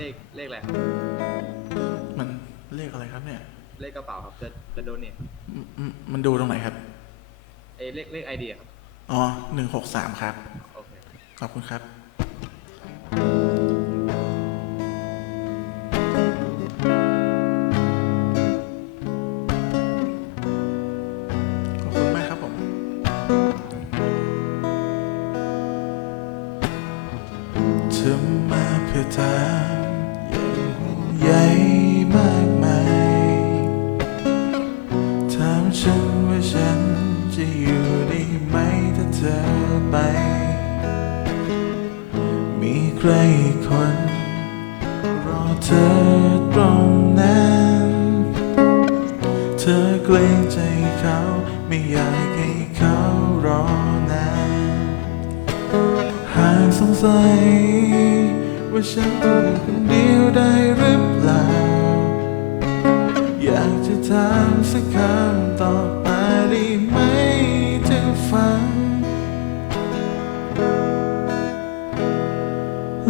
เลขเลขอะไรครับมันเลขอะไรครับเนี่ยเลขกระเป๋าครับจะจะโดนเนี่ยอืมอืมมันดูตรงไหนครับเอยเลขเลขไอเดียครับอ๋อหนึ่งหกสามครับ โอเค ขอบคุณครับ ขอบคุณมากครับผม เธอมาเพื่อถาม ฉันว่าฉันจะอยู่ได้ไหมถ้าเธอไป มีใครคน รอเธอตรงนั้น เธอเกรงใจเขาไม่อยากให้เขารอนานหากสงสัย ว่าฉันต้องคนเดียวได้หรือเปล่า อยากจะถามสักคำ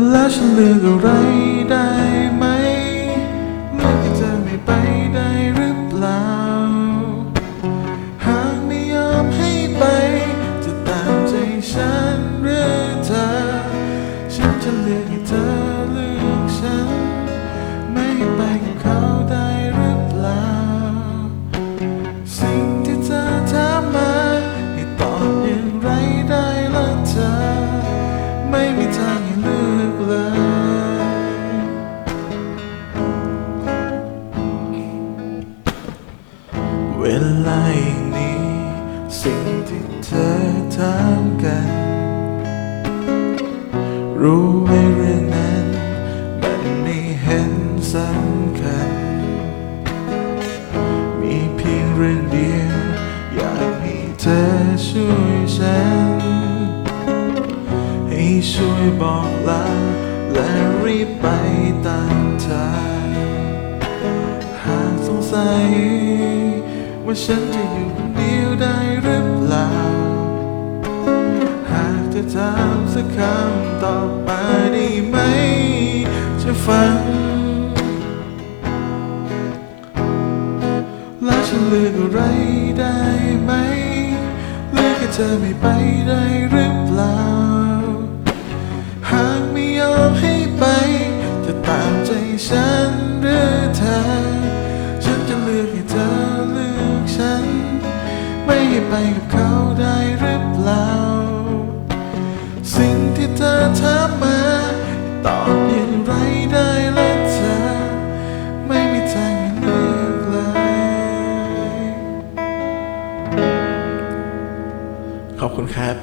แล้วฉันเลือกอะไรได้ไหมเลือกที่จะไม่ไปได้หรือเปล่า หากไม่ยอมให้ไป จะตามใจฉันหรือเธอ ฉันจะเลือกให้เธอเลือกฉัน ไม่ให้ไปกับเขาได้หรือเปล่า สิ่งที่เธอถามมาให้ตอบอย่างไรได้ละเธอ ไม่มีทาง ลาอย่างนี้ สิ่งที่เธอถามกัน รู้ไหมเรื่องนั้น มันไม่เห็นสำคัญ มีเพียงเรื่องเดียว อยากให้เธอช่วยฉัน ให้ช่วยบอกลาและรีบไปตามทางหากสงสัย ว่าฉันจะอยู่คนเดียวได้หรือเปล่า หากเธอถามสักคำตอบมาได้ไหม จะฟัง แล้วฉันเลือกอะไรได้ไหมเลือกให้เธอไม่ไปได้หรือเปล่า หากไม่ยอมให้ไปจะตามใจฉัน ไปกับเขาได้หรือเปล่า สิ่งที่เธอถามมา ตอบอย่างไรได้และเธอ ไม่มีทางเลือกเลย ขอบคุณครับ